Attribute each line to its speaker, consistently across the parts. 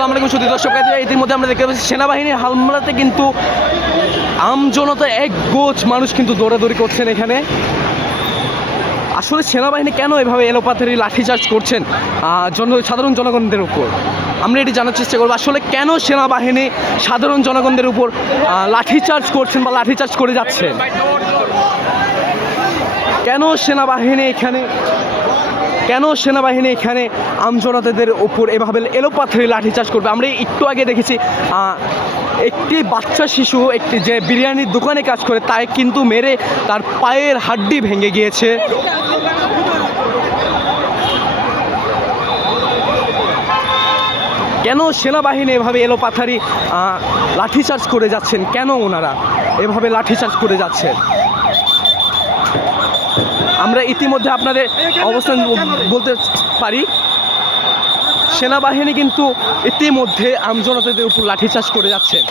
Speaker 1: আসসালামু আলাইকুম সুদী দর্শক ইতিমধ্যে আমরা দেখতে পাচ্ছি সেনাবাহিনীর হামলাতে কিন্তু আম জনতা এক গোছ মানুষ কিন্তু দৌড়াদৌড়ি করছেন এখানে। আসলে সেনাবাহিনী কেন এভাবে এলোপাথারি লাঠিচার্জ করছেন? জন সাধারণ জনগণদের উপর। আমরা এটি জানার চেষ্টা করব, আসলে কেন সেনাবাহিনী সাধারণ জনগণদের উপর লাঠিচার্জ করছেন বা লাঠিচার্জ করে যাচ্ছেন? কেন সেনাবাহিনী এখানে কেন সেনাবাহিনী এখানে আমজনতাদের ওপর এভাবে এলোপাথারি লাঠিচার্জ করবে? আমরা একটু আগে দেখেছি একটি বাচ্চা শিশু একটি যে বিরিয়ানির দোকানে কাজ করে, তাই কিন্তু মেরে তার পায়ের হাড্ডি ভেঙে গিয়েছে। কেন সেনাবাহিনী এভাবে এলোপাথারি লাঠিচার্জ করে যাচ্ছেন? কেন ওনারা এভাবে লাঠিচার্জ করে যাচ্ছেন? আমরা ইতিমধ্যে আপনাদের অবস্থান বলতে পারি। সেনাবাহিনী কিন্তু ইতিমধ্যে আমজনতাদের উপর লাঠিচার্জ করে যাচ্ছেন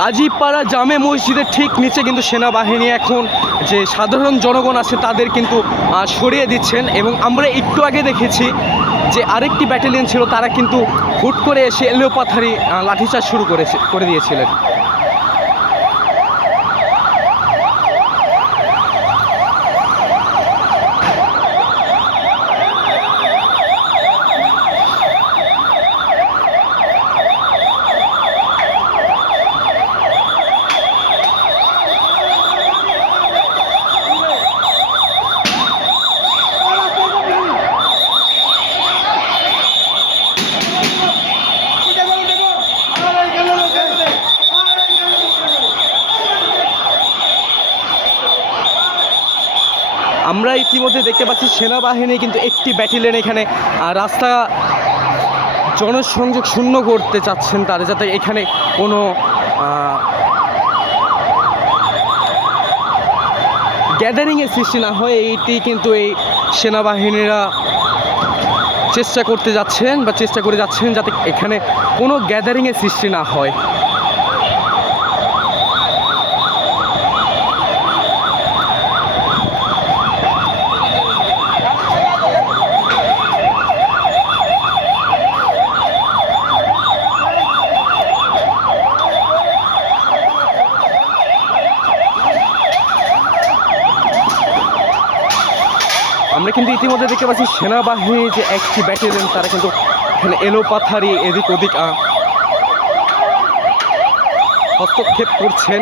Speaker 1: কাজীপাড়া জামে মসজিদের ঠিক নিচে কিন্তু সেনাবাহিনী এখন যে সাধারণ জনগণ আছে তাদের কিন্তু সরিয়ে দিচ্ছেন। এবং আমরা একটু আগে দেখেছি যে আরেকটি ব্যাটালিয়ন ছিল, তারা কিন্তু হুট করে এসে এলোপাথারি লাঠিচার্জ শুরু করেছে, করে দিয়েছিলেন। আমরা ইতিমধ্যে দেখতে পাচ্ছি সেনাবাহিনী কিন্তু একটি ব্যাটালিয়ন এখানে রাস্তা জনসংযোগ শূন্য করতে চাচ্ছেন তারা, যাতে এখানে কোনো গ্যাদারিংয়ের সৃষ্টি না হয়, এইটি কিন্তু এই সেনাবাহিনীরা চেষ্টা করতে যাচ্ছেন বা চেষ্টা করে যাচ্ছেন যাতে এখানে কোনো গ্যাদারিংয়ের সৃষ্টি না হয়। আমরা কিন্তু ইতিমধ্যে দেখতে পাচ্ছি সেনাবাহিনী যে একটি ব্যাটালিয়ন তারা কিন্তু এখানে এলো পাথারি এদিক ওদিক হস্তক্ষেপ করছেন।